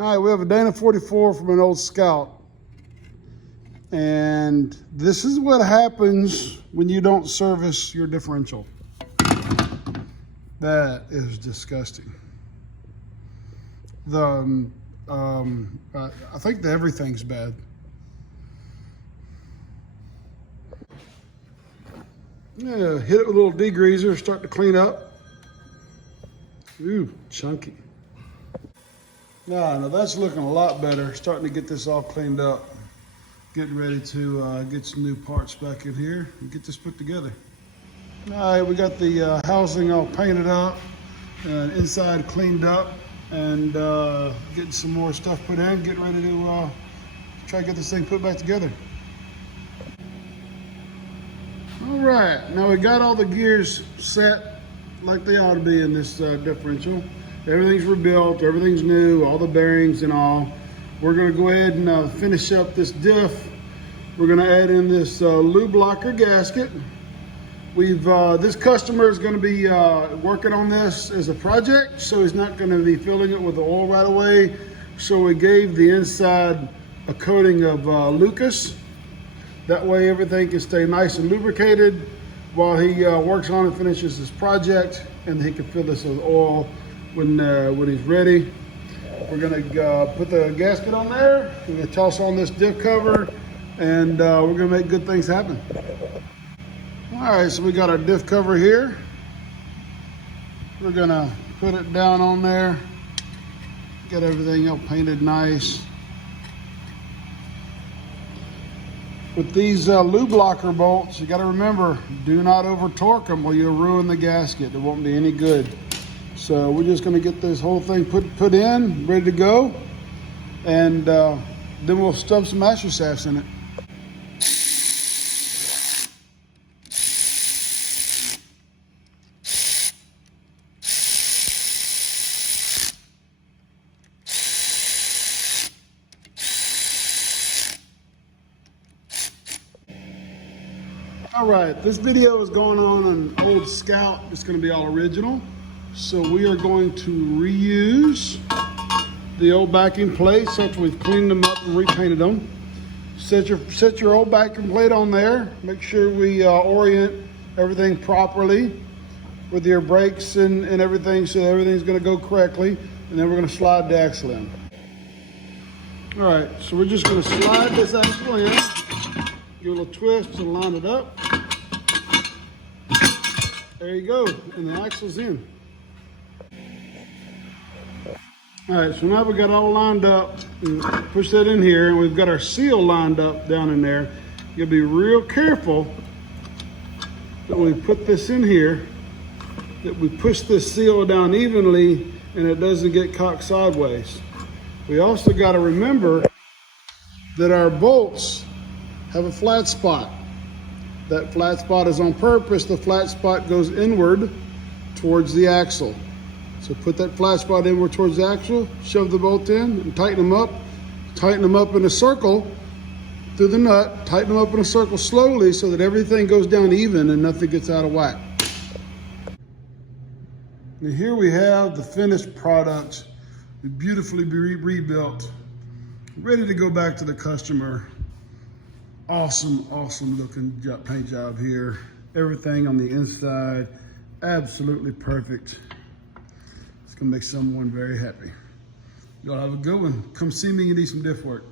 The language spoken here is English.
All right, we have a Dana 44 from an old Scout. And this is what happens when you don't service your differential. That is disgusting. I think that everything's bad. Yeah, hit it with a little degreaser, start to clean up. Ooh, chunky. No, that's looking a lot better. Starting to get this all cleaned up. Getting ready to get some new parts back in here and get this put together. All right, we got the housing all painted up and inside cleaned up, and getting some more stuff put in, getting ready to try to get this thing put back together. All right, now we got all the gears set like they ought to be in this differential. Everything's rebuilt, everything's new, all the bearings and all. We're gonna go ahead and finish up this diff. We're gonna add in this lube blocker gasket. This customer is gonna be working on this as a project, so he's not gonna be filling it with the oil right away. So we gave the inside a coating of Lucas. That way everything can stay nice and lubricated while he works on and finishes his project, and he can fill this with oil when he's ready. We're gonna put the gasket on there. We're gonna toss on this diff cover, and we're gonna make good things happen. All right, so we got our diff cover here. We're gonna put it down on there. Get everything all painted nice. With these lube blocker bolts, you gotta remember, do not over torque them or you'll ruin the gasket. It won't be any good. So we're just gonna get this whole thing put in, ready to go. And then we'll stuff some masher shafts in it. All right, this video is going on an old Scout. It's gonna be all original. So we are going to reuse the old backing plates after we've cleaned them up and repainted them. Set your old backing plate on there. Make sure we orient everything properly with your brakes and everything, so everything's gonna go correctly. And then we're gonna slide the axle in. All right, so we're just gonna slide this axle in, give it a little twist and line it up. There you go, and the axle's in. All right, so now we got it all lined up. Push that in here, and we've got our seal lined up down in there. You gotta be real careful that when we put this in here, that we push this seal down evenly and it doesn't get cocked sideways. We also gotta remember that our bolts have a flat spot. That flat spot is on purpose. The flat spot goes inward towards the axle. So put that flat spot inward towards the axle, shove the bolt in and tighten them up. Tighten them up in a circle through the nut, tighten them up in a circle slowly so that everything goes down even and nothing gets out of whack. And here we have the finished product, beautifully rebuilt, ready to go back to the customer. Awesome, awesome looking paint job here. Everything on the inside, absolutely perfect. It's gonna make someone very happy. Y'all have a good one. Come see me and do some diff work.